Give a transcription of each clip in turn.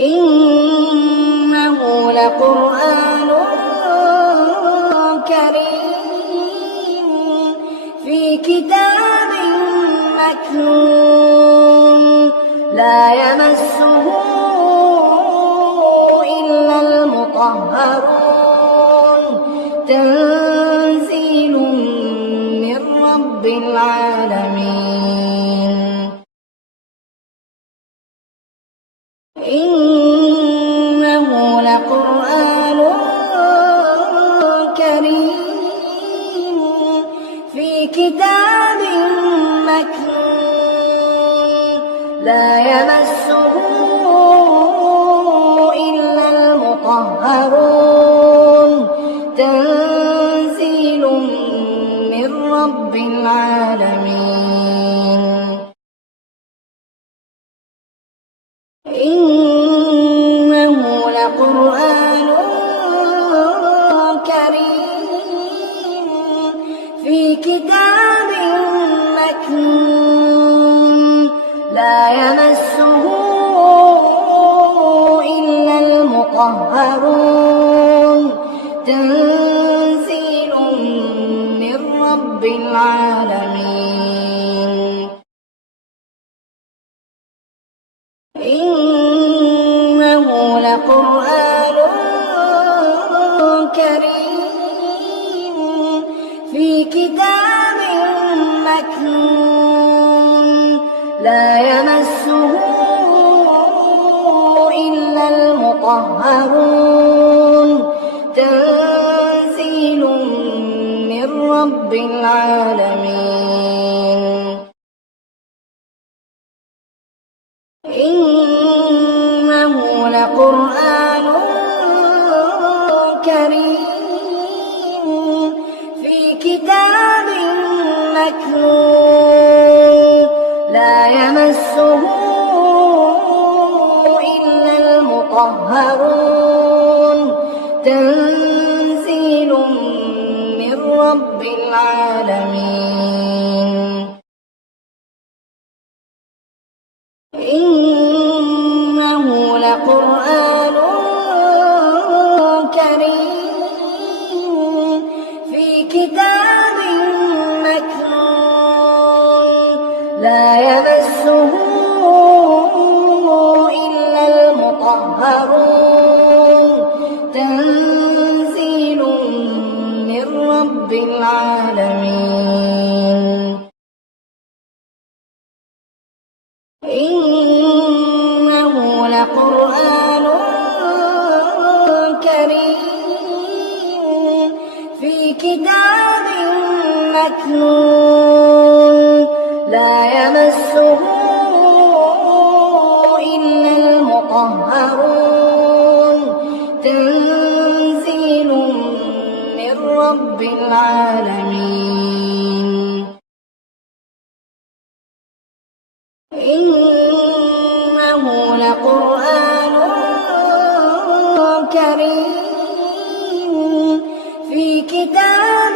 إنه لقرآن كريم في كتاب مكنون لا يمسه إلا المطهرون تنزيل من رب العالمين إنه لقرآن كريم في كتاب مكنون لا يمسه إلا المطهرون تنزيل من رب العالمين إنه لقرآن كريم في كتاب مكنون لا يمسه إلا المطهرون تنزيل من رب العالمين إنه لقرآن كريم في كتاب مكنون لا يمسه إلا المطهرون تنزيل من رب العالمين إنه لقرآن كريم في كتاب مكنون لا يمسه إلا المطهرون تنزيل من رب العالمين إنه لقرآن كريم في كتاب مكنون لا يمسه إلا المطهرون تنزيل من رب العالمين إنه لقرآن كريم في كتاب مكنون لا يمسه إلا المطهرون تنزيل من رب العالمين إنه لقرآن كريم في كتاب مكنون لا يمسه إلا المطهرون تنزيل من رب العالمين إنه لقرآن كريم في كتاب مكنون لا يمسه إلا المطهرون تنزيل من رب العالمين إنه لقرآن كريم في كتاب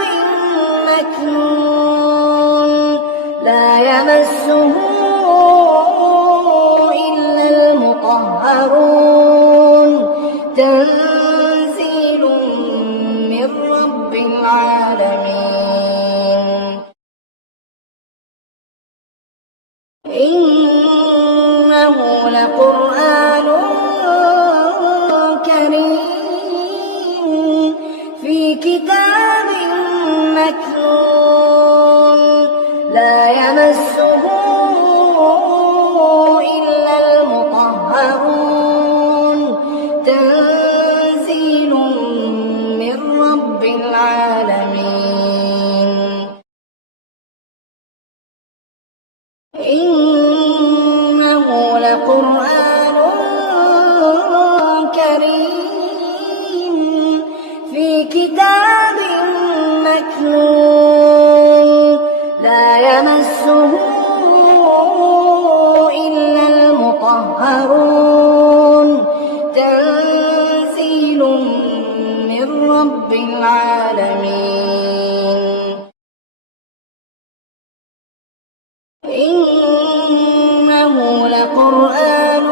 مكنون لا يمسه إلا المطهرون تنزيل من رب العالمين إنه لقرآن كريم في كتاب مكنون لا يمسه إلا المطهرون تنزيل من رب العالمين إنه لقرآن كريم في كتاب مكنون لا يمسه إلا المطهرون تنزيل من رب العالمين كريم في كتاب مكنون لا يمسه إلا المطهرون تنزيل من رب العالمين إنه لقرآن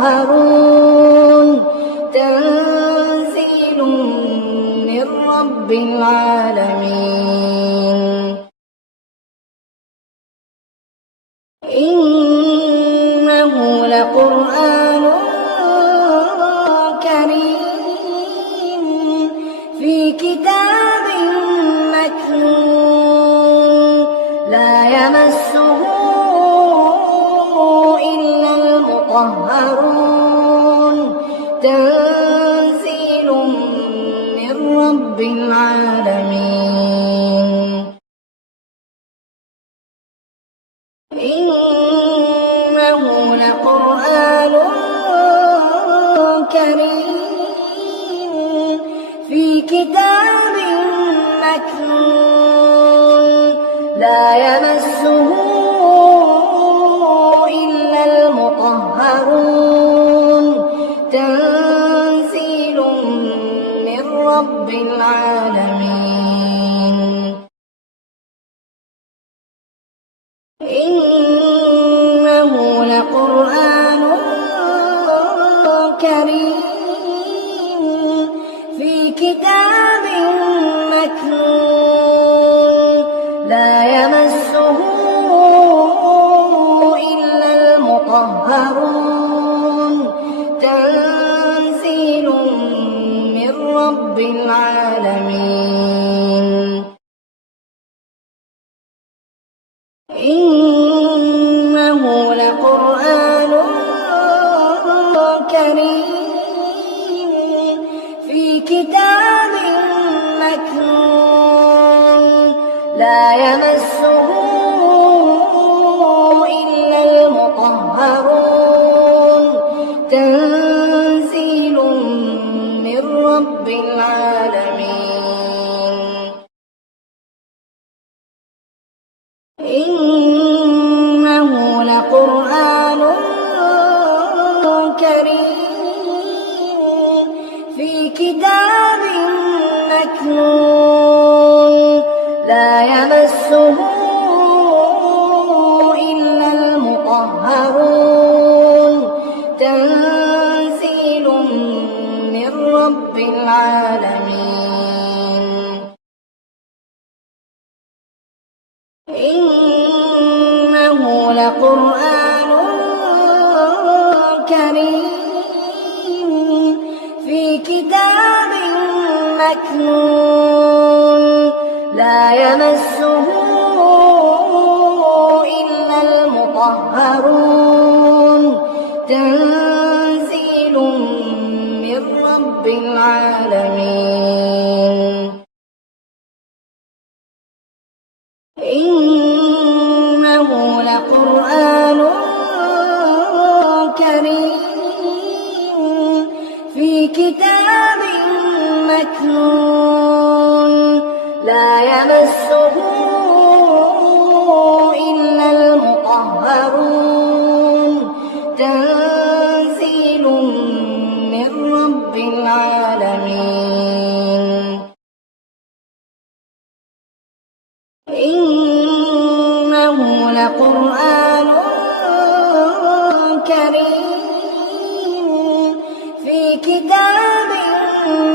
المطهرون تنزيل من رب العالمين إنه لقرآن كريم في كتاب مكنون لا يمسه إلا المطهرون تنزيل من رب العالمين إنه لقرآن كريم في كتاب مكنون لا يمسه إلا المطهرون تنزيل من رب العالمين إنه لقرآن كريم في كتاب مكنون لا يمسه إلا المطهرون تنزيل من رب العالمين إنه لقرآن كريم في كتاب مكنون لا يمسه إلا المطهرون تنزيل من رب العالمين إنه لقرآن كريم في كتاب مكنون لا يمسه إلا المطهرون تنزيل من رب العالمين إنه لقرآن كريم في كتاب مكنون لا يمسه إلا المطهرون تنزيل من رب العالمين إنه لقرآن كريم في كتاب مكنون لا يمسه إلا المطهرون تنزيل من رب العالمين إنه لقرآن كريم في كتاب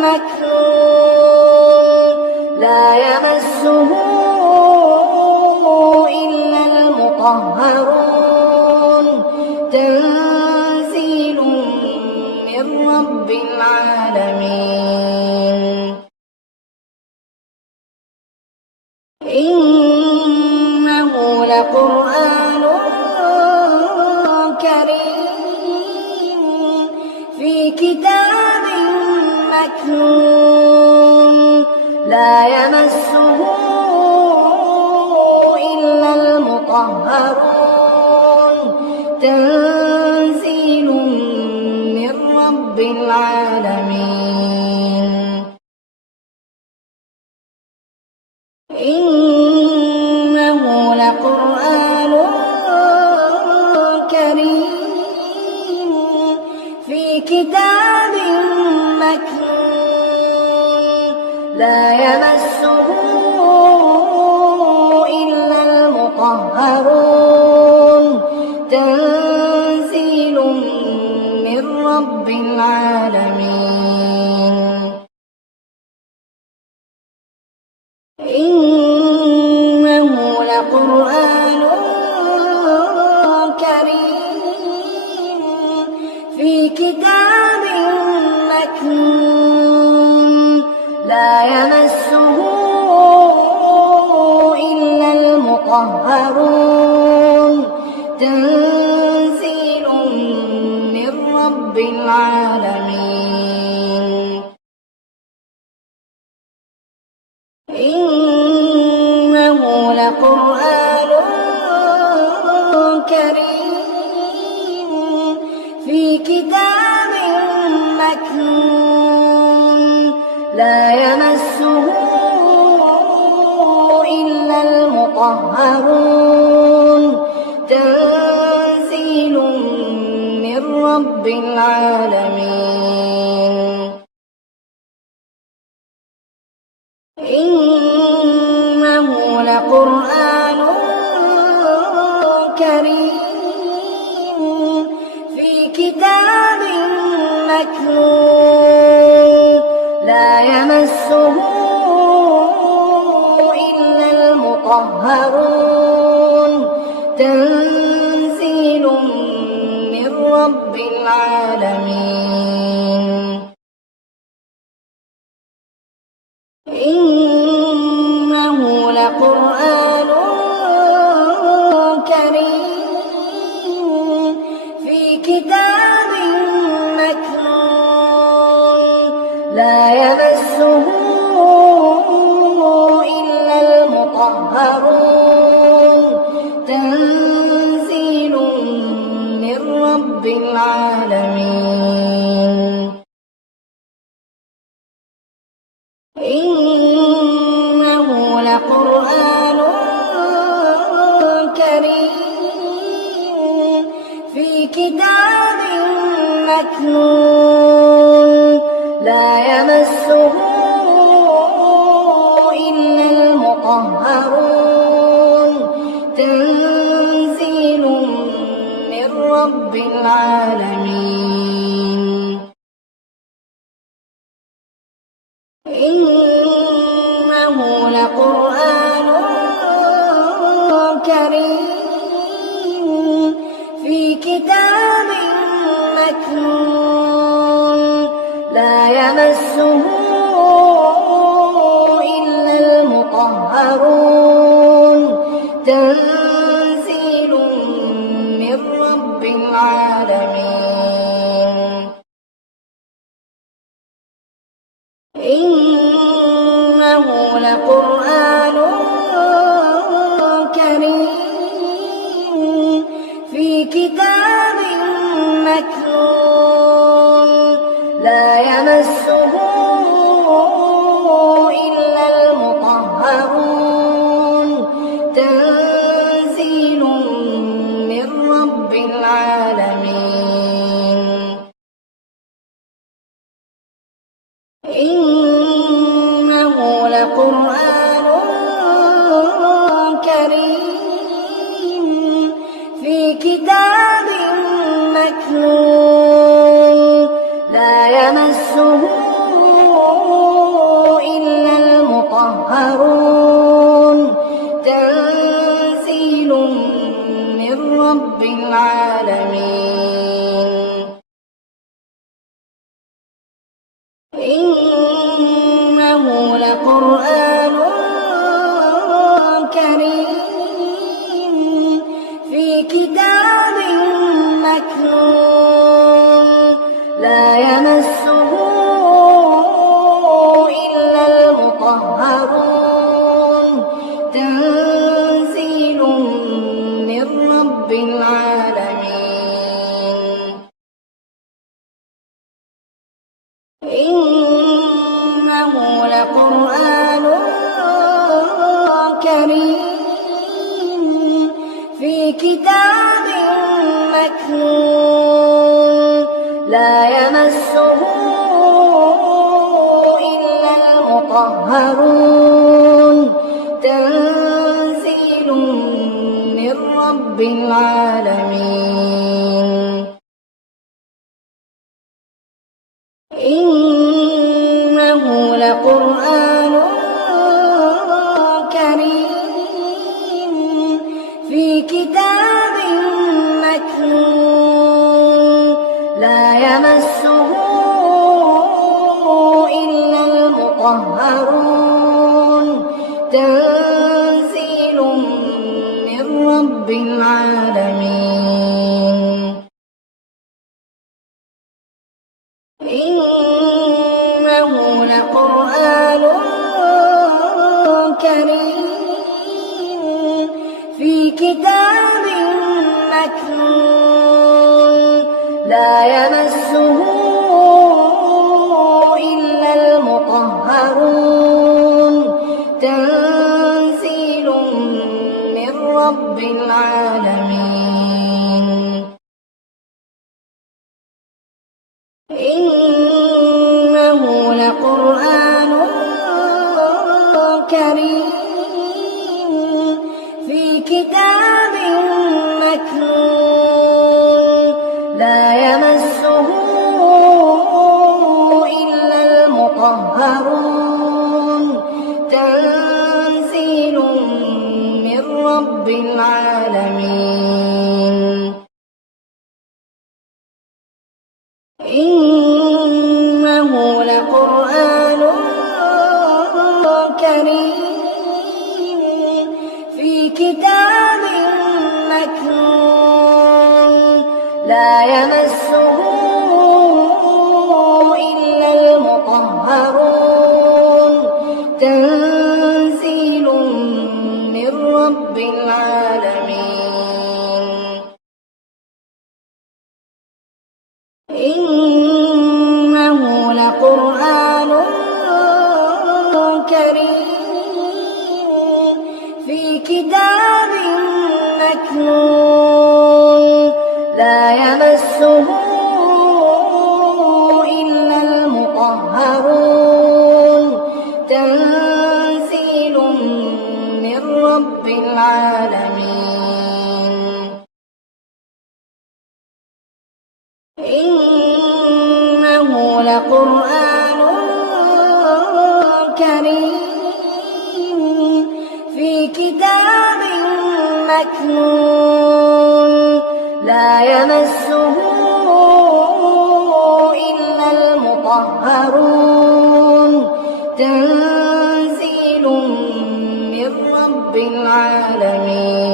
مكنون لا يمسه إلا المطهرون تنزيل من رب العالمين إنه لقرآن كريم في كتاب مكنون لا يمسه إلا المطهرون تنزيل من رب العالمين إنه لقرآن كريم في كتاب مكنون لا يمسه إلا المطهرون تنزيل من لا يمسه إلا المطهرون تنزيل من رب العالمين إنه لقرآن كريم في كتاب مكنون لا يمسه إلا المطهرون تنزيل من رب العالمين إنه لقرآن كريم في كتاب مكنون لا يمسه إلا المطهرون تنزيل من رب العالمين إنه لقرآن كريم في كتاب مكنون لا يمسه إلا المطهرون تنزيل من رب العالمين إنه لقرآن كريم في كتاب مكنون لا يمسه إلا المطهرون تنزيل من رب العالمين إنه لقرآن كريم في كتاب مكنون لا يمسه إلا المطهرون تنزيل من رب العالمين إنه لقرآن كريم في كتاب مكنون لا يمسه إلا المطهرون تنزيل من رب العالمين إنه لقرآن كريم في كتاب مكنون لا يمسه إلا المطهرون تنزيل من رب العالمين إنه لقرآن كريم في كتاب مكنون لا يمسه إلا المطهرون تنزيل من رب العالمين إنه لقرآن كريم في كتاب مكنون لا يمسه إلا المطهرون تنزيل من رب العالمين إنه لقرآن كريم في كتاب مكنون لا يمسه إلا المطهرون كريم في كتاب مكنون لا يمسه إلا المطهرون تنزيل من رب العالمين إنه لقرآن كريم في كتاب مكنون لا يمسه إلا المطهرون تنزيل من رب العالمين إنه لقرآن كريم في كتاب مكنون لا يمسه إلا المطهرون تنزيل من رب العالمين إنه لقرآن كريم في كتاب مكنون لا يمسه إلا المطهرون تنزيل من رب العالمين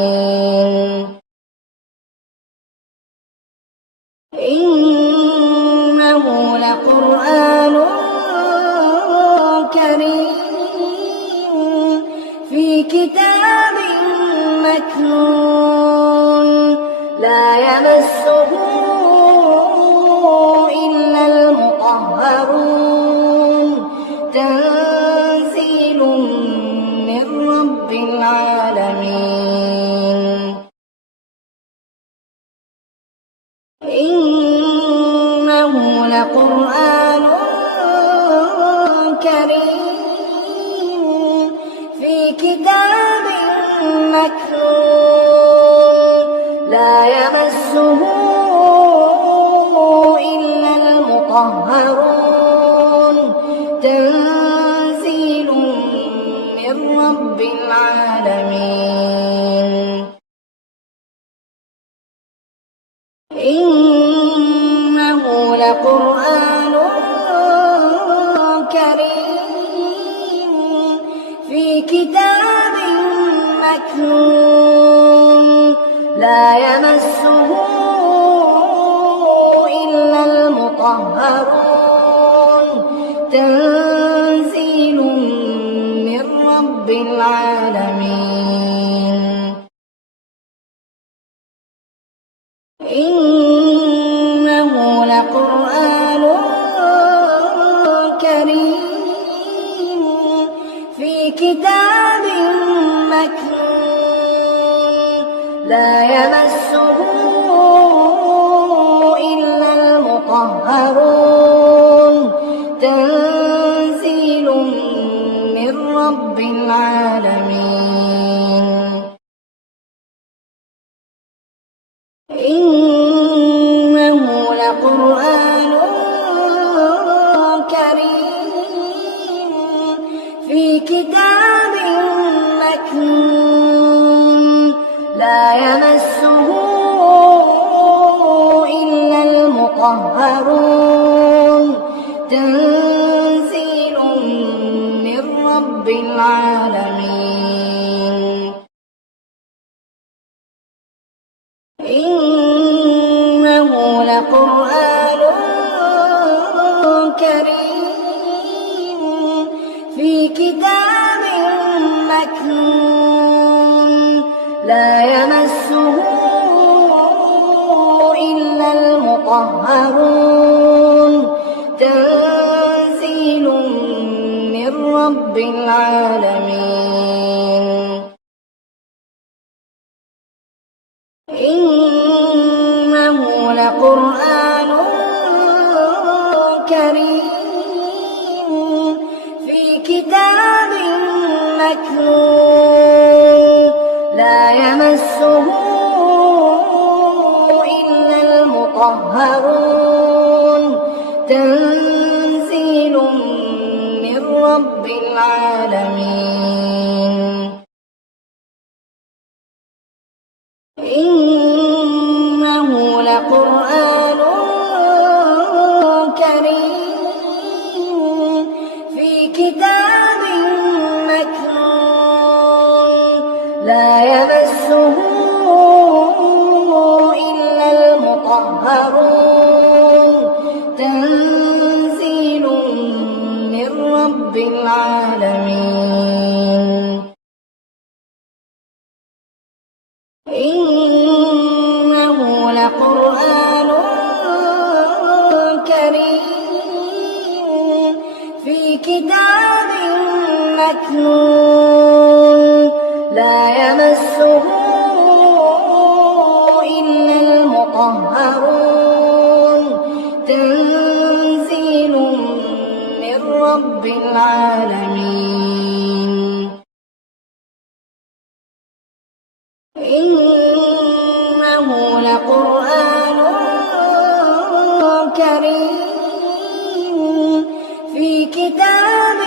إنه لقرآن كريم في كتاب مكنون لا يمسه إلا المطهرون تنزيل من رب العالمين إنه لقرآن كريم في كتاب مكنون لا يمسه إلا المطهرون تنزيل من رب العالمين إنه لقرآن كريم في كتاب مكنون لا يمسه إلا المطهرون تنزيل من رب العالمين إنه لقرآن كريم في كتاب مكنون لا يمسه إلا المطهرون تنزيل من رب العالمين إنه لقرآن كريم في كتاب مكنون لا يمسه إلا المطهرون تنزيل من رب العالمين إنه لقرآن كريم في كتاب مكنون لا يمسه إلا المطهرون تنزيل من رب العالمين إنه لقرآن كريم في كتاب مكنون لا يمسه إلا المطهرون تنزيل من رب العالمين إنه لقرآن كريم في كتاب مكنون لا يمسه إلا المطهرون تنزيل من رب العالمين إنه لقرآن كريم في كتاب مكنون لا يمسه إلا المطهرون تنزيل من رب العالمين إنه لقرآن كريم في كتاب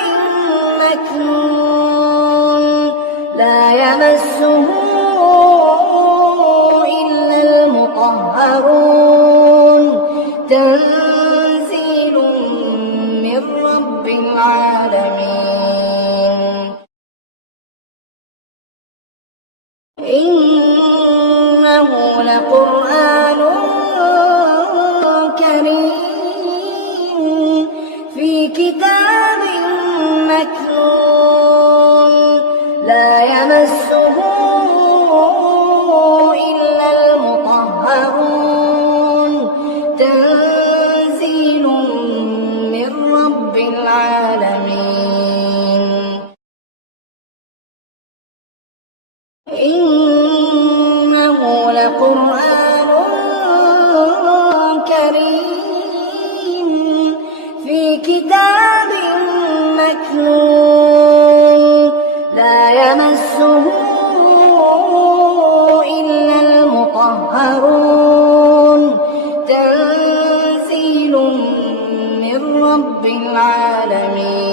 مكنون لا يمسه إلا المطهرون تنزيل من رب العالمين إنه لقرآن كريم في كتاب مكنون لا يمسه إلا المطهرون تنزيل من رب العالمين إنه لقرآن كريم في كتاب مكنون لا يمسه إلا المطهرون تنزيل من رب العالمين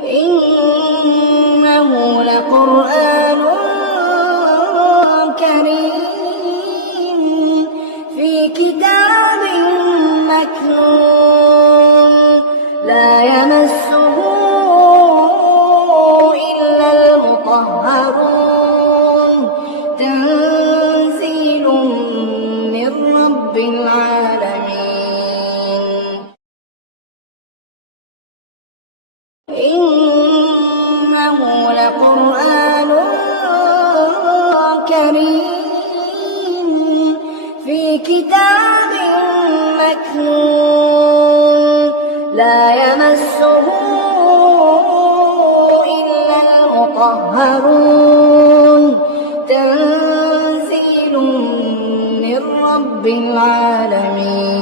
إنه لقرآن كريم في كتاب مكنون لا يمسه إلا المطهرون تنزيل من رب العالمين إنه لقرآن كريم في كتاب مكنون لا يمسه إلا المطهرون تنزيل من رب العالمين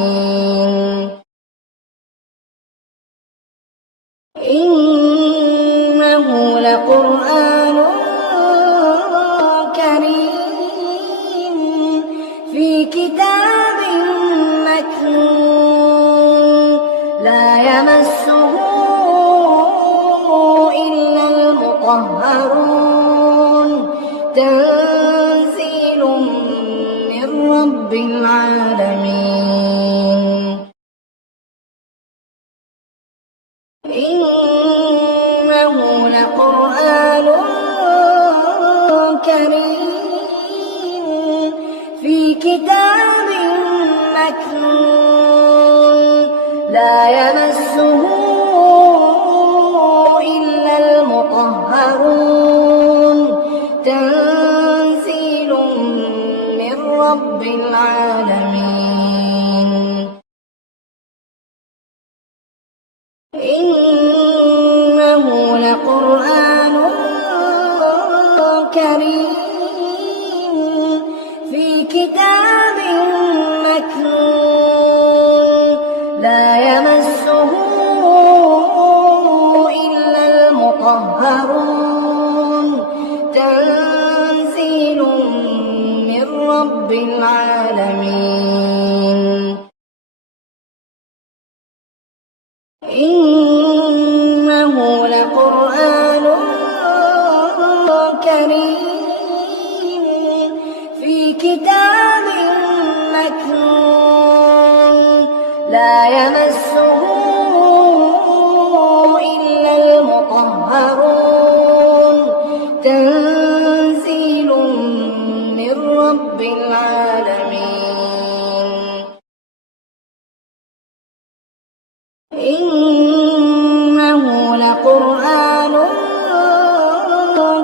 إنه لقرآن كريم في كتاب مكنون لا يمسه إلا المطهرون تنزيل من رب العالمين إنه لقرآن كريم في كتاب مكنون لا يمسه إلا المطهرون تنزيل من رب العالمين إنه لقرآن كريم في كتاب مكنون لا يمسه المطهرون تنزيل من رب العالمين إنه لقرآن كريم في كتاب مكنون لا يمسه إلا المطهرون تنزيل من رب العالمين إنه لقرآن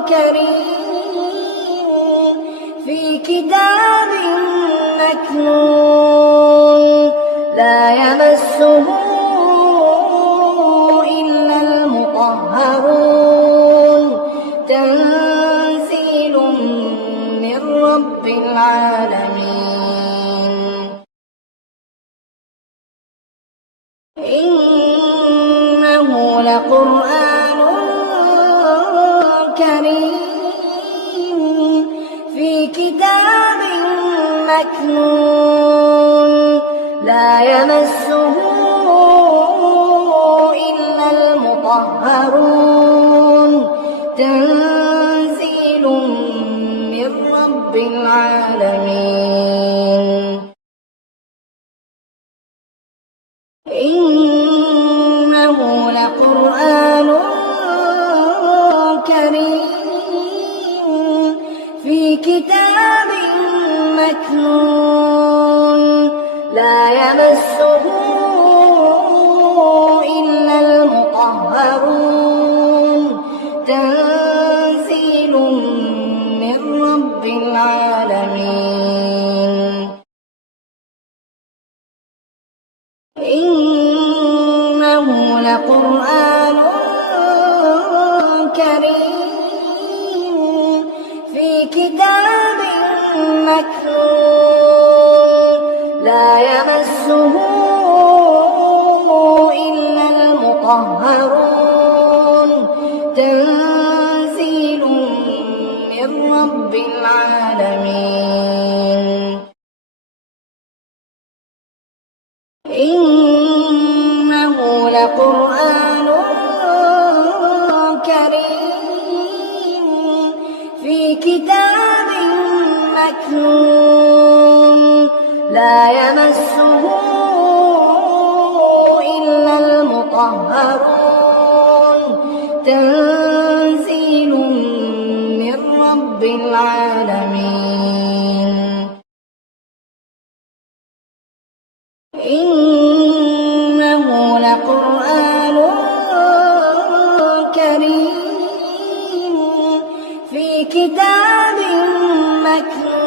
كريم في كتاب مكنون لا يمسه إلا المطهرون تنزيل من رب العالمين إنه لقرآن كريم في كتاب مكنون لا يمسه إلا المطهرون تنزيل من رب العالمين إنه لقرآن كريم في كتاب مكنون لا يمسه إلا المطهرون تنزيل من رب العالمين إنه لقرآن كريم في كتاب مكنون لا يمسه إلا المطهرون تنزيل من رب العالمين إنه لقرآن كريم في كتاب مكنون لا يمسه إلا المطهرون تنزيل من رب العالمين إنه لقرآن كريم في كتاب مكنون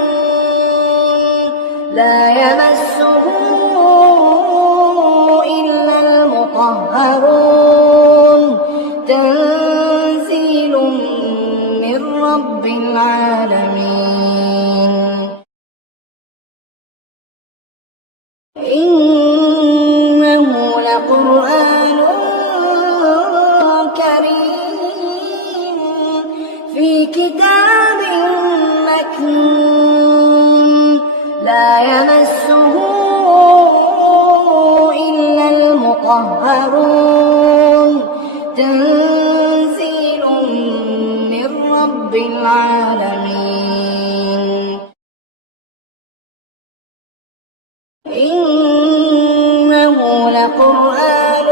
لا يمسه إلا المطهرون تنزيل من رب العالمين إنه لقرآن كريم في كتاب مكنون لا يمسه إلا المطهرون تنزيل من رب العالمين إنه لقرآن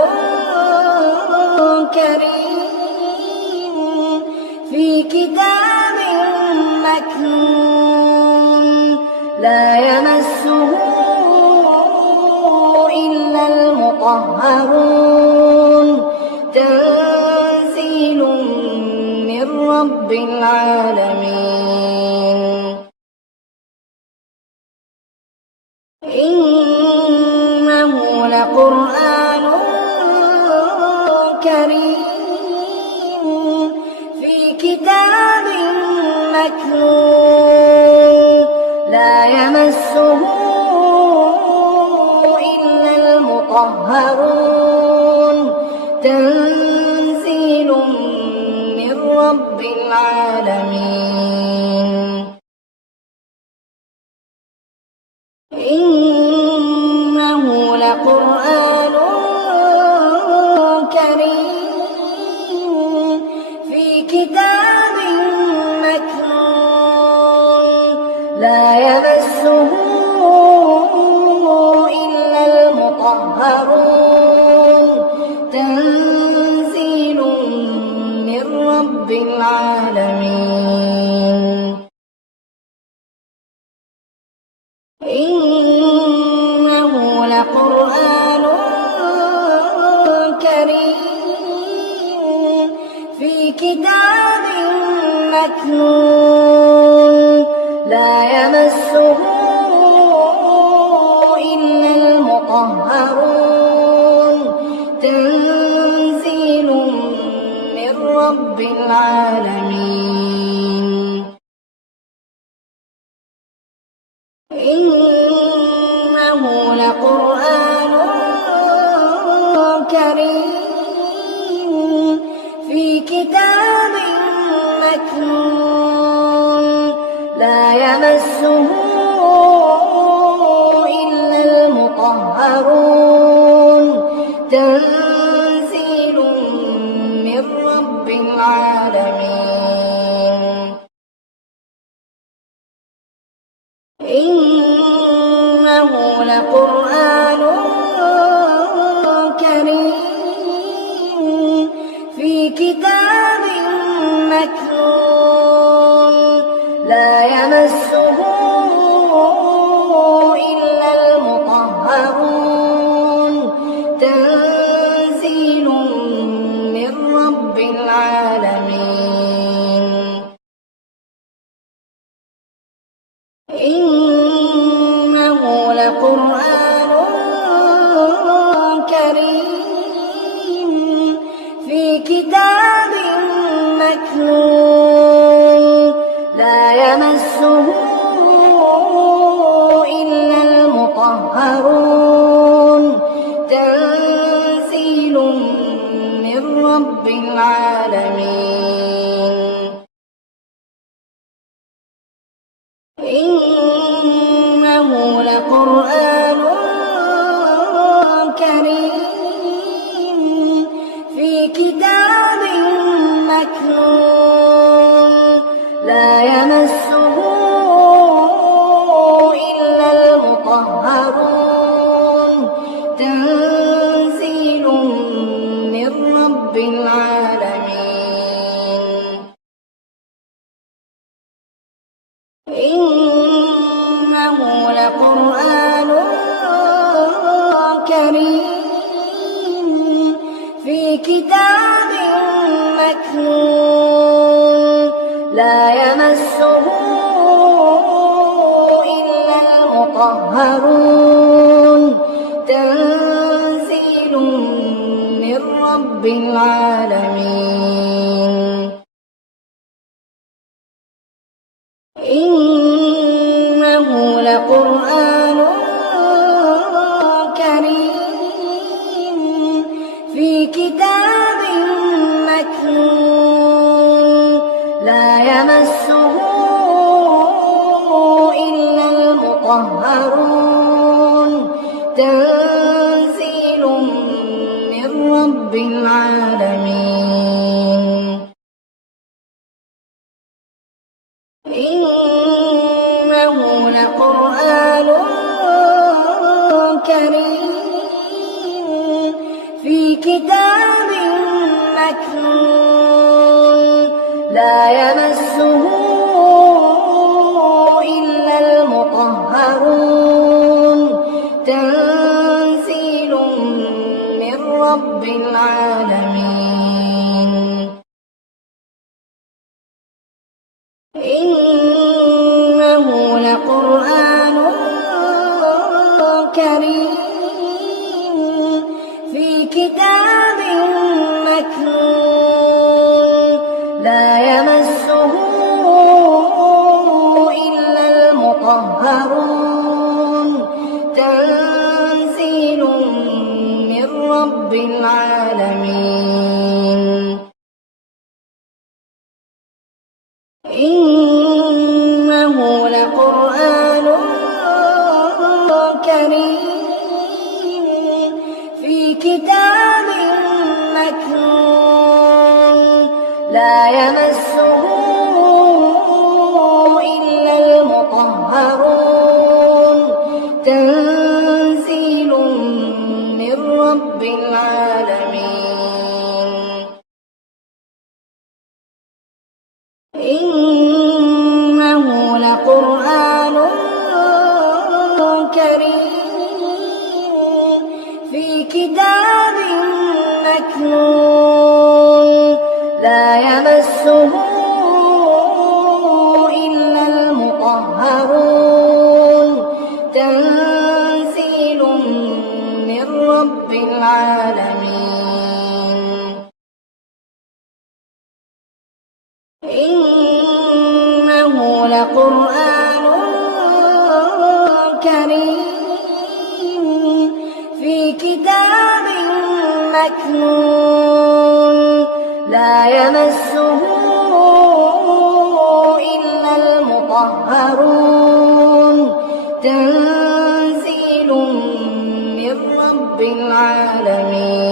كريم في كتاب مكنون لا يمسه إلا المطهرون تنزيل من رب العالمين إنه لقرآن كريم في كتاب مكنون لا يمسه إلا المطهرون تنزيل من المطهرون تنزيل من رب العالمين إنه لقرآن كريم في كتاب مكنون لا يمسه إلا المطهرون تنزيل من رب العالمين إنه لقرآن كريم في كتاب مكنون لا يمسه إلا المطهرون تنزيل من رب العالمين إنه لقرآن كريم في كتاب مكنون لا يمسه إلا المطهرون تنزيل من رب العالمين إنه لقرآن كريم في كتاب مكنون لا يمسه إلا المطهرون تنزيل من رب العالمين إنه لقرآن كريم في كتاب مكنون لا يمسه إلا المطهرون تنزيل من رب العالمين إنه لقرآن كريم في كتاب مكنون لا يمسه إلا المطهرون تنزيل من رب العالمين إنه لقرآن كريم في كتاب مكنون لا يمسه إلا المطهرون تنزيل من رب العالمين إنه لقرآن كريم في كتاب مكنون لا يمسه إلا المطهرون تنزيل من رب العالمين إنه لقرآن كريم في كتاب مكنون لا يمسه إلا المطهرون تنزيل من رب العالمين إنه لقرآن كريم في كتاب مكنون لا يمسه إلا المطهرون تنزيل من في كتاب مكنون لا يمسه إلا المطهرون تنزيل من رب العالمين إنه لقرآن كريم في كتاب مكنون لا يمسه إلا المطهرون تنزيل من رب العالمين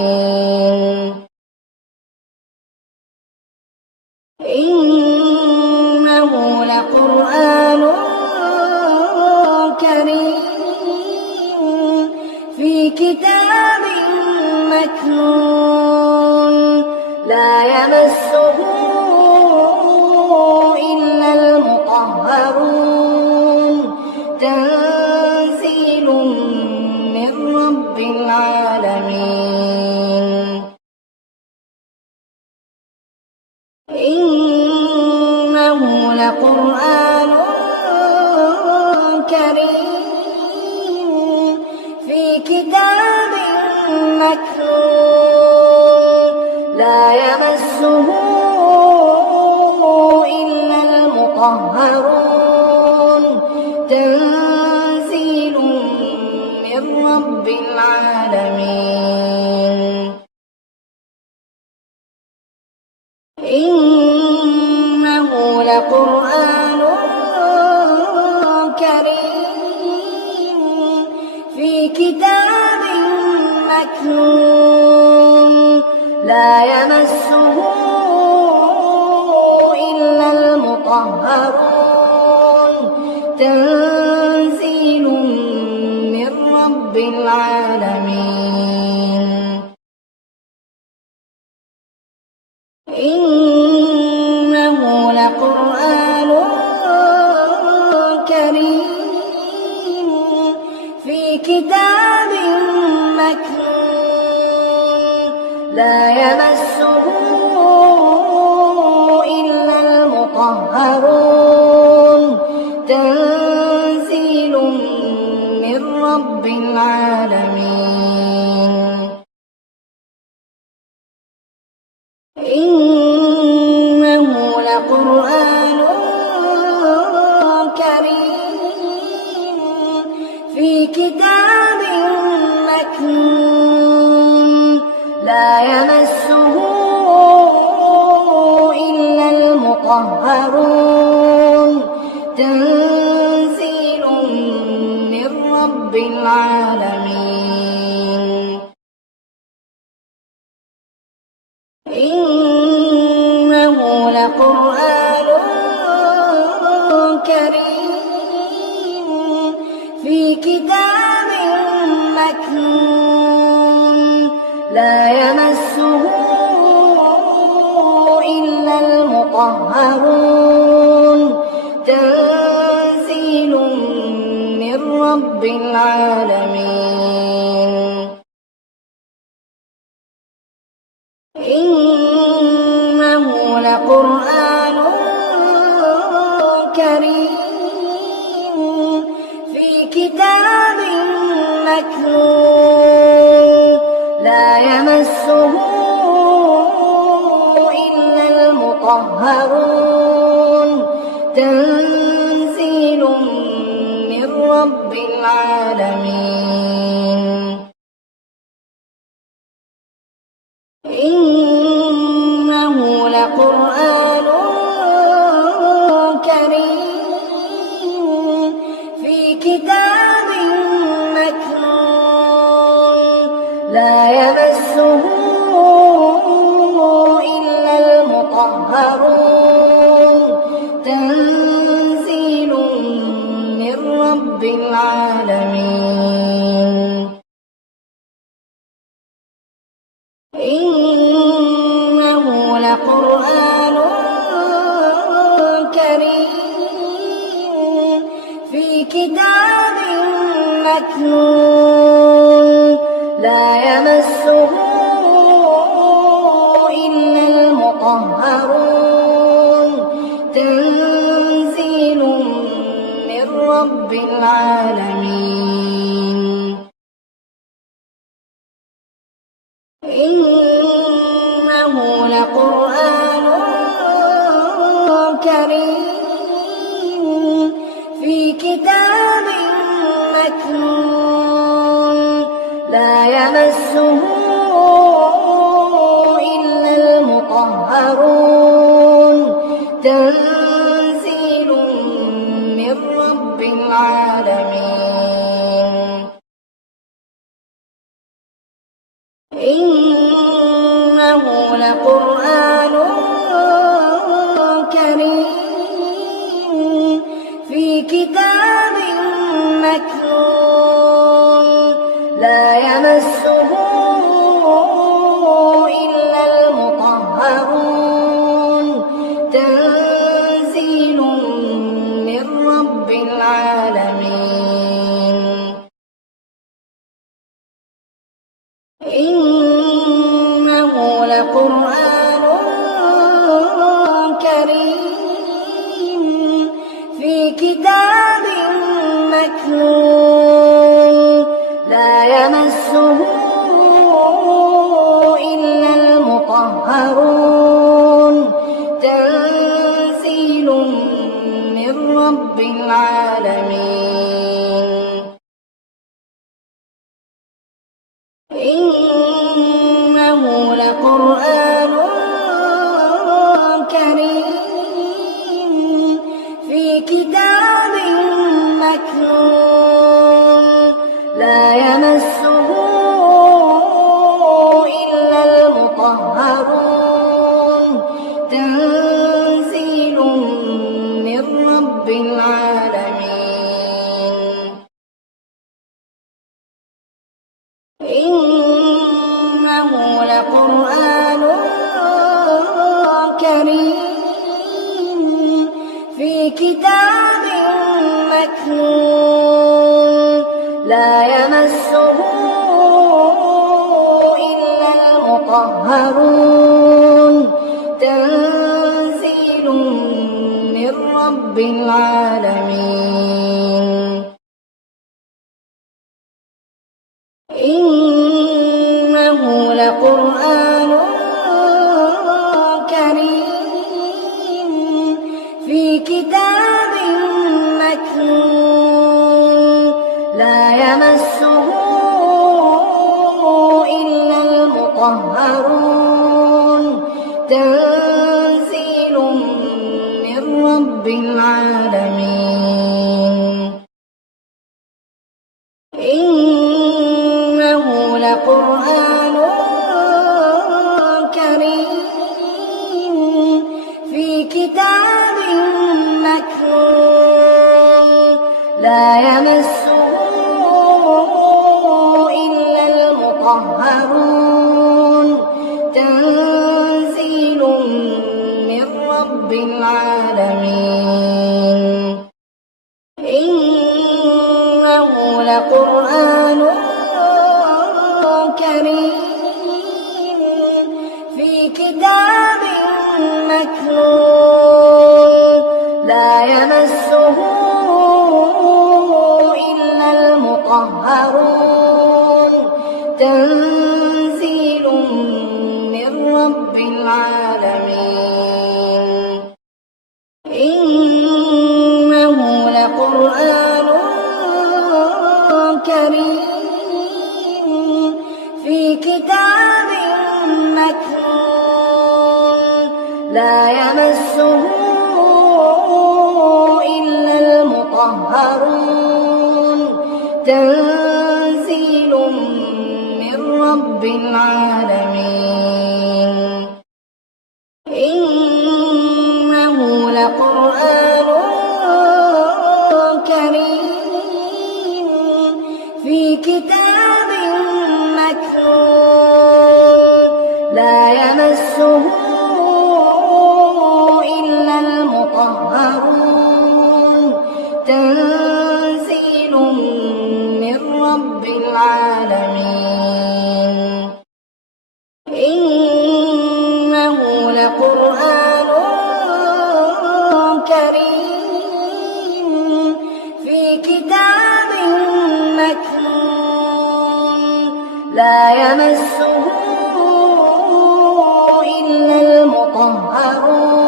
إنه لقرآن كريم في كتاب مكنون لا يمسه إلا المطهرون تنزيل من رب العالمين إنه لقرآن كريم في كتاب مكنون لا يمسه إلا المطهرون تنزيل من رب العالمين إنه لقرآن كريم في كتاب مكنون لا يمسه إلا المطهرون تنزيل من رب العالمين إنه لقرآن كريم في كتاب مكنون لا يمسه إلا المطهرون تنزيل من رب العالمين إنه لقرآن كريم في كتاب مكنون لا يمسه إلا المطهرون تنزيل من رب العالمين إنه لقرآن كريم في كتاب مكنون لا يمسه إلا المطهرون تنزيل من رب العالمين إنه لقرآن كريم في كتاب مكنون لا يمسه إلا المطهرون تنزيل من رب العالمين إنه لقرآن كريم في كتاب مكنون لا يمسه إلا المطهرون تنزيل من رب العالمين إنه لقرآن كريم في كتاب مكنون لا يمسه إلا المطهرون تنزيل من رب العالمين إنه لقرآن كريم في كتاب مكنون لا يمسه إلا المطهرون تنزيل من رب العالمين إنه لقرآن كريم في كتاب مكنون لا يمسه إلا المطهرون تنزيل من رب العالمين إنه لقرآن كريم في كتاب مكنون لا يمسه إلا المطهرون تنزيل من رب العالمين إنه لقرآن كريم في كتاب مكنون لا يمسه إلا المطهرون تنزيل من رب العالمين إنه لقرآن كريم في كتاب مكنون لا يمسه إلا المطهرون تنزيل من رب العالمين إنه لقرآن كريم في كتاب مكنون لا يمسه إلا المطهرون تنزيل من رب العالمين إنه لقرآن كريم في كتاب مكنون لا يمسه إلا المطهرون تنزيل من رب العالمين إنه لقرآن كريم في كتاب مكنون لا يمسه إلا المطهرون تنزيل من رب العالمين إنه لقرآن كريم في كتاب مكنون لا يمسه إلا المطهرون تنزيل من رب العالمين إنه لقرآن كريم في كتاب مكنون لا يمسه إلا المطهرون تنزيل من رب العالمين يمسه إلا المطهرون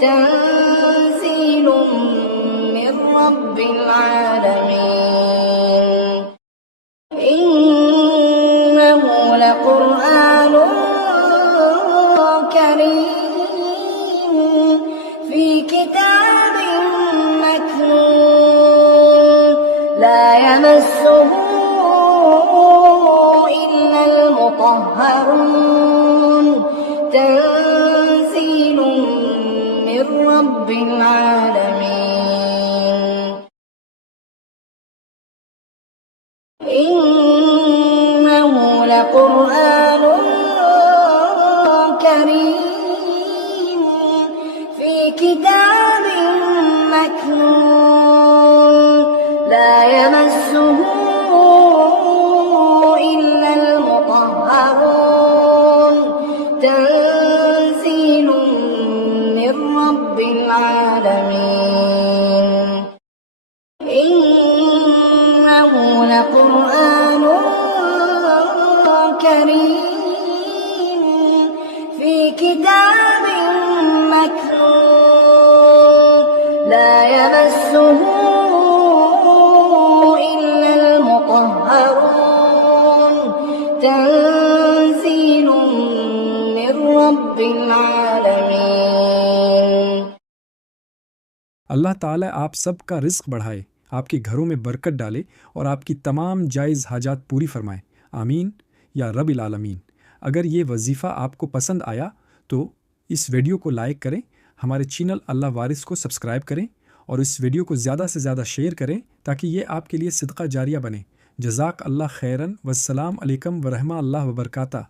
تنزيل من رب العالمين إنه لقرآن كريم في كتاب مكنون لا يمسه إلا المطهرون تنزيل من رب العالمين إنه لقرآن كريم في كتاب مكنون لا يمسه إلا المطهرون تنزيل من رب العالمين إنه لقرآن كريم في كتاب مكنون لا يمسه إلا المطهرون تنزيل من رب العالمين अल्लाह ताला आप सबका रिज़्क़ बढ़ाए, आपके घरों में बरकत डाले और आपकी तमाम जायज़ हाजात पूरी फरमाए। आमीन या रब्बिल आलमीन। अगर ये वजीफ़ा आपको पसंद आया तो इस वीडियो को लाइक करें, हमारे चैनल अल्लाह वारिस को सब्सक्राइब करें और इस वीडियो को ज़्यादा से ज़्यादा शेयर करें ताकि ये आपके लिए सदका जारिया बने। जज़ाक अल्लाह खैरन। वस्सलाम अलैकुम व रहमा अल्लाह व बरकाता।